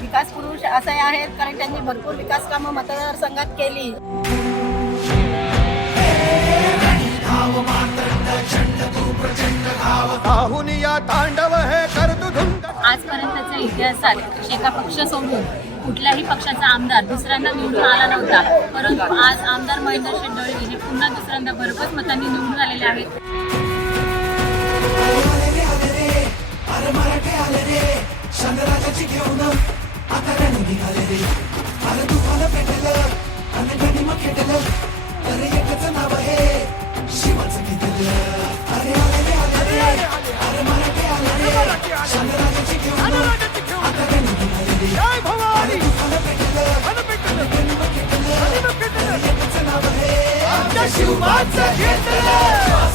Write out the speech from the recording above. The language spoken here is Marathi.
विकास पुरुष असे आहेत कारण त्यांनी भरपूर विकास कामं मतदारसंघात केली. आजपर्यंतच्या इतिहासात एका पक्ष सोडून कुठल्याही पक्षाचा आमदार दुसऱ्यांदा निवडून आला नव्हता. परंतु आज आमदार महेंद्र शेट्टी हे पुन्हा दुसऱ्यांदा भरघोस मतांनी निवडून आलेले आहेत. शिवबाचं घेतलं